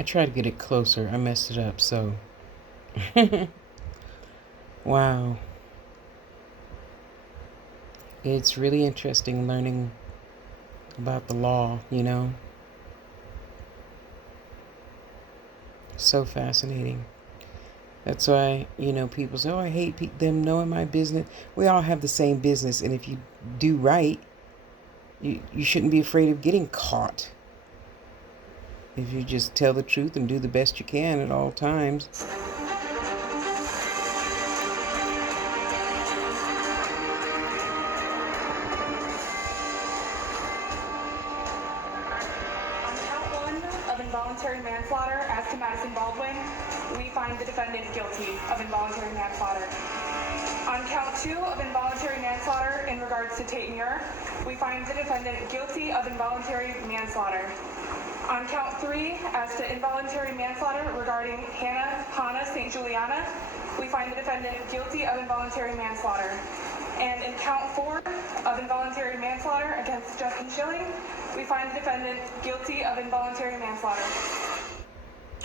I tried to get it closer. I messed it up. So, wow. It's really interesting learning about the law. So fascinating. That's why, people say, oh, I hate them knowing my business. We all have the same business. And if you do right, you shouldn't be afraid of getting caught. If you just tell the truth and do the best you can at all times. On count one of involuntary manslaughter as to Madison Baldwin, we find the defendant guilty of involuntary manslaughter. On count two of involuntary manslaughter in regards to Tate Muir, we find the defendant guilty of involuntary manslaughter. On count three, as to involuntary manslaughter regarding Hannah St. Juliana, we find the defendant guilty of involuntary manslaughter. And in count four of involuntary manslaughter against Justin Schilling, we find the defendant guilty of involuntary manslaughter.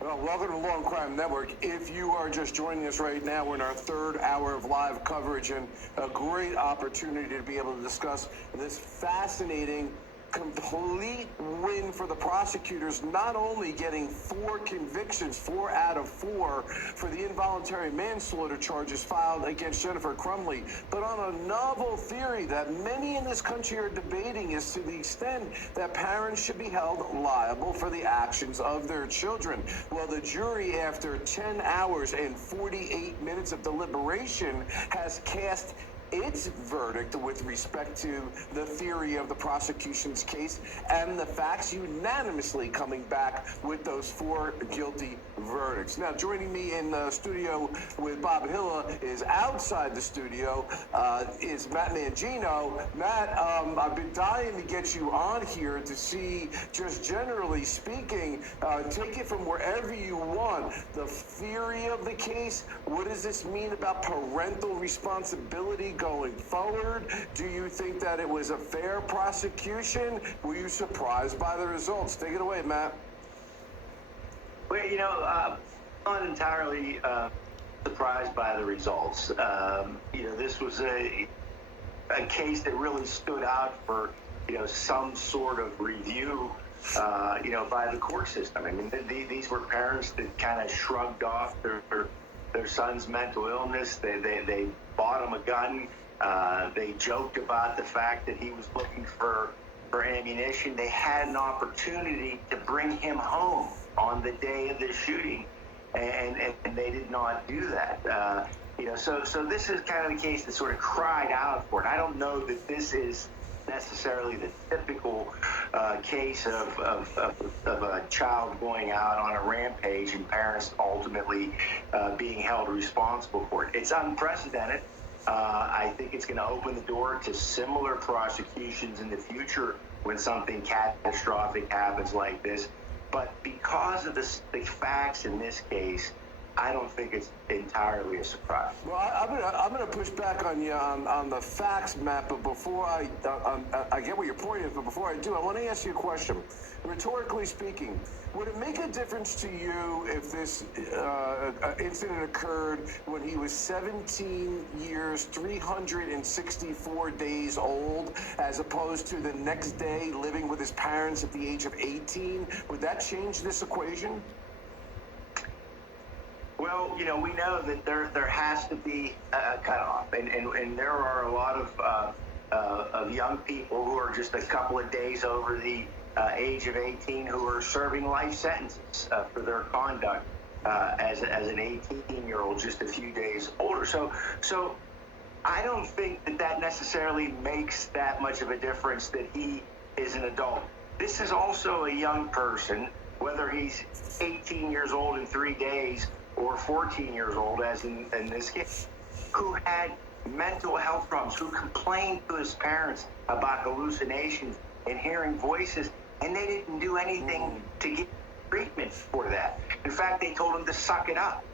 Well, welcome to Law and Crime Network. If you are just joining us right now, we're in our third hour of live coverage and a great opportunity to be able to discuss this fascinating, complete win for the prosecutors, not only getting 4 convictions, 4 out of 4, for the involuntary manslaughter charges filed against Jennifer Crumbley, but on a novel theory that many in this country are debating is to the extent that parents should be held liable for the actions of their children. Well, the jury, after 10 hours and 48 minutes of deliberation, has cast its verdict with respect to the theory of the prosecution's case and the facts, unanimously coming back with those 4 guilty verdicts. Now, joining me in the studio with Bob Hilla is outside the studio is Matt Mangino. Matt, I've been dying to get you on here to see, just generally speaking, take it from wherever you want. The theory of the case, what does this mean about parental responsibility going forward? Do you think that it was a fair prosecution? Were you surprised by the results? Take it away, Matt. Well, not entirely surprised by the results. This was a case that really stood out for, some sort of review, by the court system. I mean, these were parents that kind of shrugged off their son's mental illness. They bought him a gun. They joked about the fact that he was looking for ammunition. They had an opportunity to bring him home on the day of the shooting, and they did not do that. So this is kind of the case that sort of cried out for it. I don't know that this is necessarily the typical case of a child going out on a rampage and parents ultimately being held responsible for it. It's unprecedented. I think it's going to open the door to similar prosecutions in the future when something catastrophic happens like this. But because of the facts in this case, I don't think it's entirely a surprise. Well, I'm gonna push back on you on the facts, Matt. But before I get what your point is, but before I do, I want to ask you a question. Rhetorically speaking, would it make a difference to you if this incident occurred when he was 17 years, 364 days old, as opposed to the next day living with his parents at the age of 18? Would that change this equation? Well, we know that there has to be a cutoff, and there are a lot of young people who are just a couple of days over the age of 18 who are serving life sentences for their conduct as an 18-year-old, just a few days older. So I don't think that necessarily makes that much of a difference that he is an adult. This is also a young person, whether he's 18 years old in 3 days or 14 years old, as in this case, who had mental health problems, who complained to his parents about hallucinations and hearing voices, and they didn't do anything to get treatment for that. In fact, they told him to suck it up.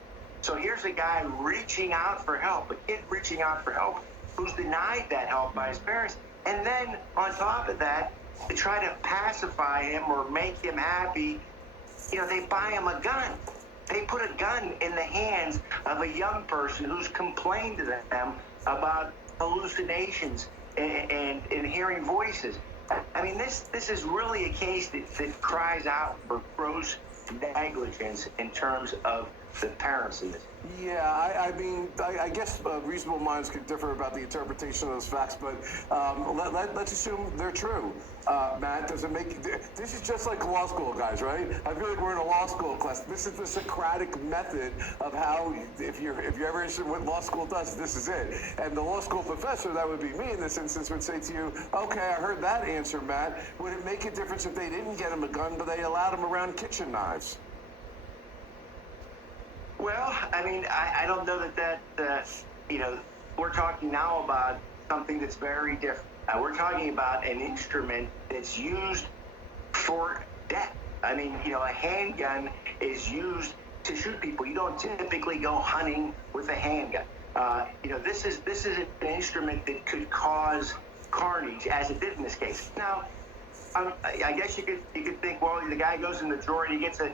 So here's a guy reaching out for help, a kid reaching out for help, who's denied that help by his parents. And then, on top of that, to try to pacify him or make him happy, they buy him a gun. They put a gun in the hands of a young person who's complained to them about hallucinations and hearing voices. I mean, this is really a case that cries out for gross negligence in terms of the parents in this. Yeah, I guess reasonable minds could differ about the interpretation of those facts, but let's assume they're true. Matt, does it make... This is just like law school, guys, right? I feel like we're in a law school class. This is the Socratic method of how, if you're ever interested in what law school does, this is it. And the law school professor, that would be me in this instance, would say to you, okay, I heard that answer, Matt. Would it make a difference if they didn't get him a gun, but they allowed him around kitchen knives? Well, I mean, I don't know that we're talking now about something that's very different. We're talking about an instrument that's used for death. I mean, a handgun is used to shoot people. You don't typically go hunting with a handgun. This is an instrument that could cause carnage, as it did in this case. Now, I guess you could think, well, the guy goes in the drawer and he gets a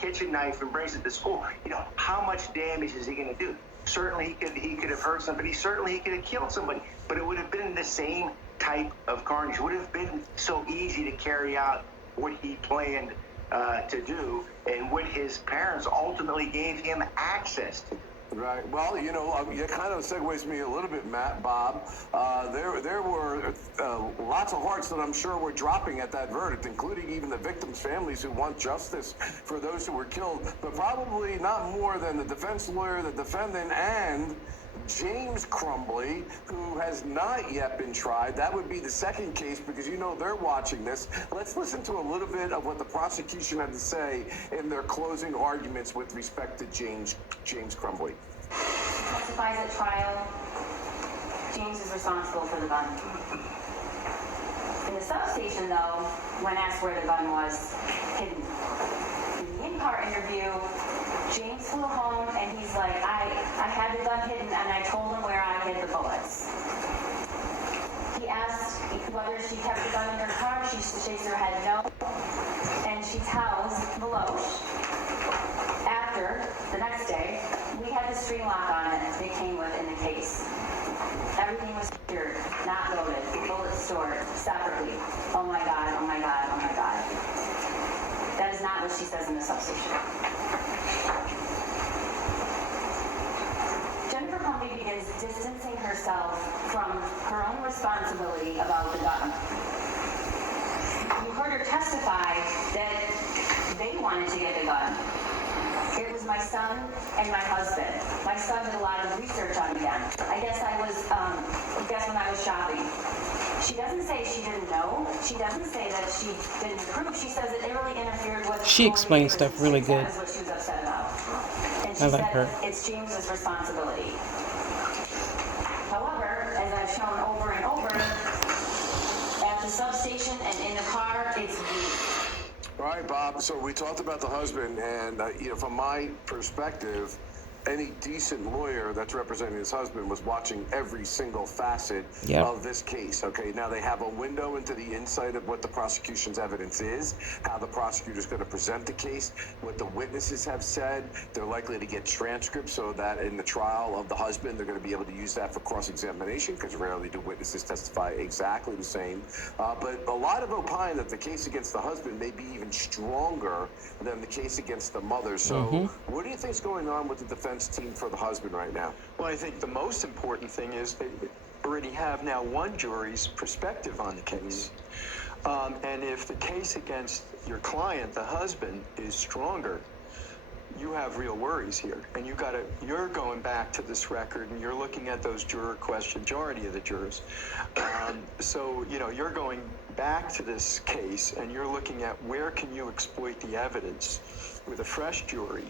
kitchen knife and brings it to school. How much damage is he going to do? Certainly he could have hurt somebody. Certainly he could have killed somebody. But it would have been the same type of carnage. It would have been so easy to carry out what he planned to do and what his parents ultimately gave him access to. Right. Well, it kind of segues me a little bit, Matt, Bob. There were lots of hearts that I'm sure were dropping at that verdict, including even the victims' families who want justice for those who were killed, but probably not more than the defense lawyer, the defendant, and James Crumbley, who has not yet been tried. That would be the second case because they're watching this. Let's listen to a little bit of what the prosecution had to say in their closing arguments with respect to James Crumbley. Testifies at trial. James is responsible for the gun. In the substation, though, when asked where the gun was hidden, in the in-car interview, James flew home and he's like, I had the gun hidden and I told him where I hid the bullets. He asked whether she kept the gun in her car. She shakes her head no. And she tells Veloce, after, the next day, we had the string lock on it they came with in the case. Everything was secured, not loaded, bullets stored separately. Oh my God, oh my God, oh my God. That is not what she says in the substation. Jennifer Crumbley begins distancing herself from her own responsibility about the gun. You heard her testify that they wanted to get the gun. It was my son and my husband. My son did a lot of research on the gun. I guess when I was shopping. She doesn't say she didn't know. She doesn't say that she didn't approve. She says it really interfered with... She explains stuff really good. That is what she was upset about. And she I like said her. it's James's responsibility. However, as I've shown over and over, at the substation and in the car, it's me. All right, Bob. So we talked about the husband, and from my perspective, any decent lawyer that's representing his husband was watching every single facet of this case. Okay, now they have a window into the insight of what the prosecution's evidence is, how the prosecutor's going to present the case, what the witnesses have said. They're likely to get transcripts so that in the trial of the husband, they're going to be able to use that for cross-examination because rarely do witnesses testify exactly the same. But a lot of opine that the case against the husband may be even stronger than the case against the mother. So what do you think's going on with the defense team for the husband right now? Well, I think the most important thing is they already have now one jury's perspective on the case. And if the case against your client, the husband, is stronger, you have real worries here. And you're going back to this record and you're looking at those juror questions, majority of the jurors. So, you're going back to this case and you're looking at where can you exploit the evidence with a fresh jury.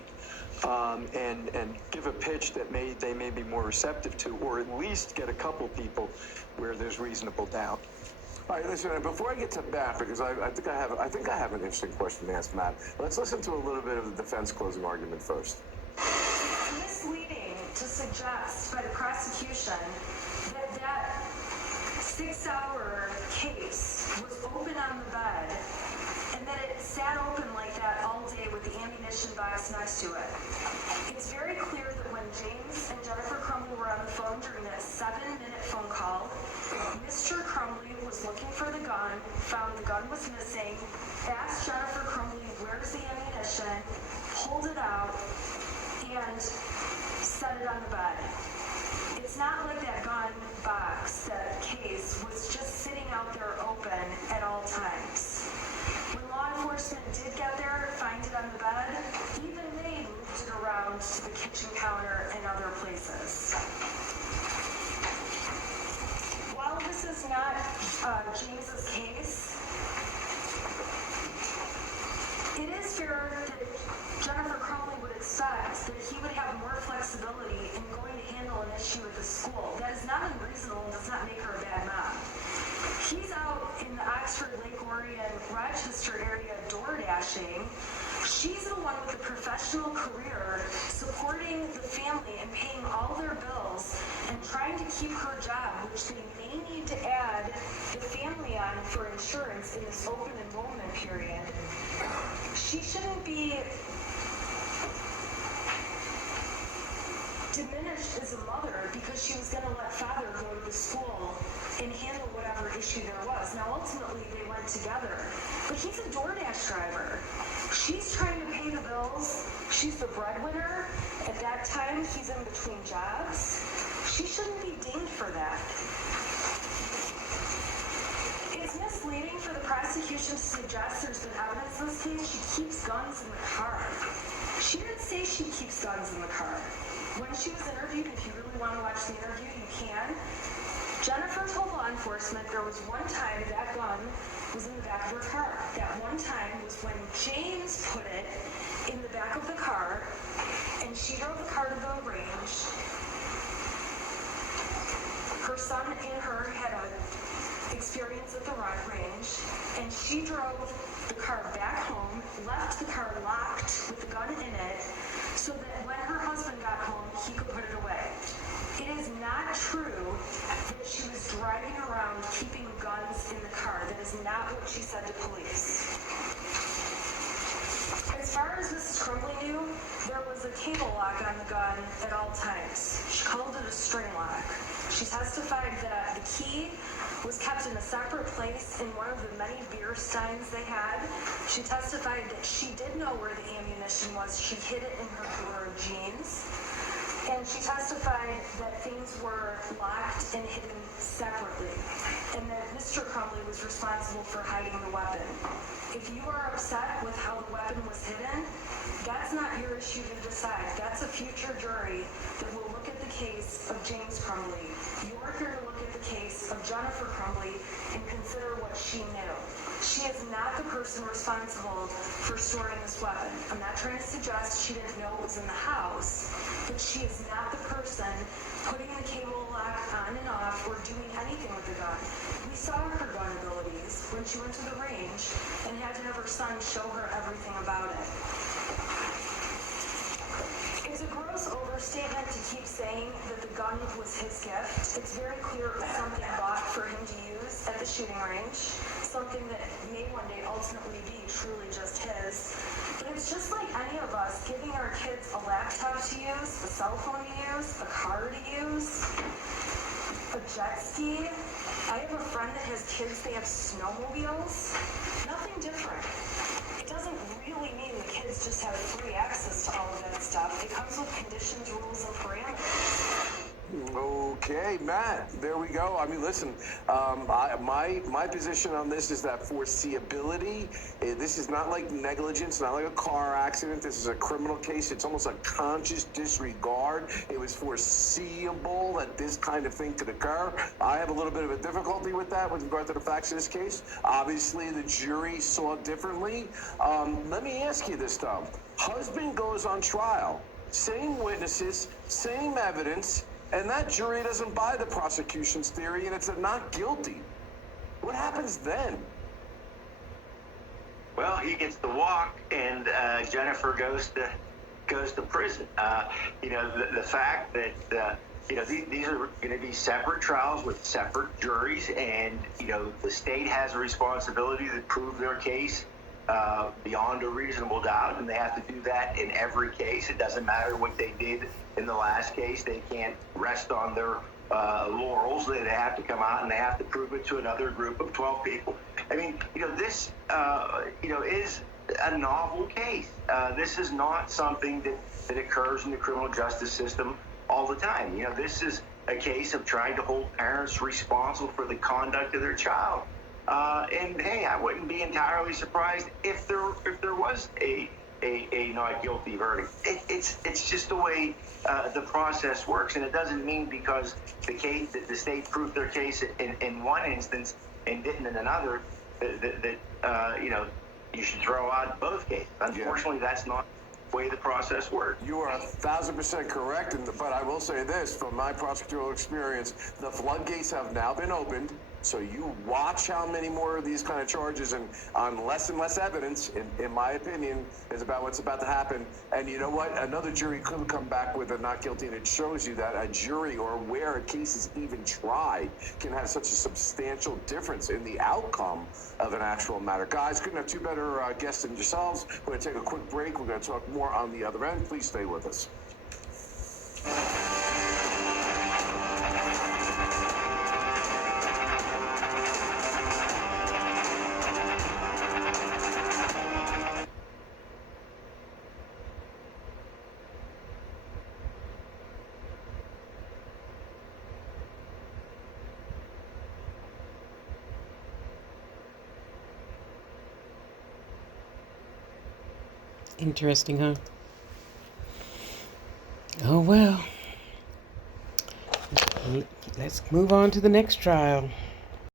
And give a pitch that they may be more receptive to, or at least get a couple people where there's reasonable doubt. All right, listen, before I get to Matt, because I think I have an interesting question to ask Matt. Let's listen to a little bit of the defense closing argument first. Misleading to suggest by the prosecution that 6-hour case was open on the bed and that it sat open like that all day with the ammunition box next to it. It's very clear that when James and Jennifer Crumbley were on the phone during that 7-minute phone call, Mr. Crumbley was looking for the gun, found the gun was missing, asked Jennifer Crumbley, where's the ammunition, pulled it out, and set it on the bed. It's not like that gun box, that case, was just sitting out there open at all times. When law enforcement did get there, find it on the bed, even they moved it around to the kitchen counter and other places. While this is not James's case, it is fair that Jennifer Crumbley would expect that he would have more flexibility in going to handle an issue at the school. That is not unreasonable and does not make her a bad mom. He's out in the Oxford, Lake Orion, Rochester area door dashing. She's the one with the professional career supporting the family and paying all their bills and trying to keep her job, which they may need to add the family on for insurance in this open enrollment period. She shouldn't be diminished as a mother because she was going to let father go to the school and handle whatever issue there was. Now, ultimately, they went together. But he's a DoorDash driver. She's trying to pay the bills. She's the breadwinner. At that time, he's in between jobs. She shouldn't be dinged for that. It's misleading for the prosecution to suggest there's been evidence in this case. She keeps guns in the car. She didn't say she keeps guns in the car. When she was interviewed, if you really want to watch the interview, you can. Jennifer told law enforcement there was one time that gun was in the back of her car. That one time was when James put it in the back of the car, and she drove the car to the range. Her son and her had an experience at the range, and she drove the car back home, left the car locked with the gun in it, so that when her husband got home, he could put it away. It is not true that she was driving around keeping guns in the car. That is not what she said to police. As far as Mrs. Crumbley knew, there was a cable lock on the gun at all times. She called it a string lock. She testified that the key was kept in a separate place in one of the many beer steins they had. She testified that she did know where the ammunition was. She hid it in her drawer of jeans. And she testified that things were locked and hidden separately, and that Mr. Crumbley was responsible for hiding the weapon. If you are upset with how the weapon was hidden, that's not your issue to decide. That's a future jury that will look at the case of James Crumbley. You're here to look at the case of Jennifer Crumbley and consider what she knew. She is not the person responsible for storing this weapon. I'm not trying to suggest she didn't know it was in the house, but she is not the person putting the cable lock on and off or doing anything with the gun. We saw her gun abilities when she went to the range and had to have her son show her everything about it. It's a gross overstatement to keep saying that the gun was his gift. It's very clear it was something bought for him to use at the shooting range, something that may one day ultimately be truly just his. But it's just like any of us giving our kids a laptop to use, a cell phone to use, a car to use, a jet ski. I have a friend that has kids, they have snowmobiles. Nothing different. It doesn't really mean the kids just have free access to all of that stuff. It comes with conditions, rules, and parameters. Okay, Matt, there we go. I mean, listen, my position on this is that foreseeability, this is not like negligence, not like a car accident. This is a criminal case. It's almost a conscious disregard. It was foreseeable that this kind of thing could occur. I have a little bit of a difficulty with that with regard to the facts of this case. Obviously, the jury saw it differently. Let me ask you this, though. Husband goes on trial, same witnesses, same evidence, and that jury doesn't buy the prosecution's theory, and it's a not guilty. What happens then? Well, he gets the walk, and Jennifer goes to prison. The fact that these are going to be separate trials with separate juries, and the state has a responsibility to prove their case. beyond a reasonable doubt, and they have to do that in every case. It doesn't matter what they did in the last case. They can't rest on their laurels. They have to come out and they have to prove it to another group of 12 people. I mean, this, is a novel case. This is not something that occurs in the criminal justice system all the time. This is a case of trying to hold parents responsible for the conduct of their child. And hey, I wouldn't be entirely surprised if there was a not guilty verdict. It's just the way the process works, and it doesn't mean because the state proved their case in one instance and didn't in another that you should throw out both cases. Unfortunately, that's not the way the process works. You are 1,000% correct, but I will say this, from my prosecutorial experience, the floodgates have now been opened. So you watch how many more of these kind of charges and on less and less evidence, in my opinion, is about what's about to happen. And you know what? Another jury could come back with a not guilty, and it shows you that a jury, or where a case is even tried, can have such a substantial difference in the outcome of an actual matter. Guys, couldn't have two better guests than yourselves. We're going to take a quick break. We're going to talk more on the other end. Please stay with us. Interesting, huh? Oh, well. Let's move on to the next trial.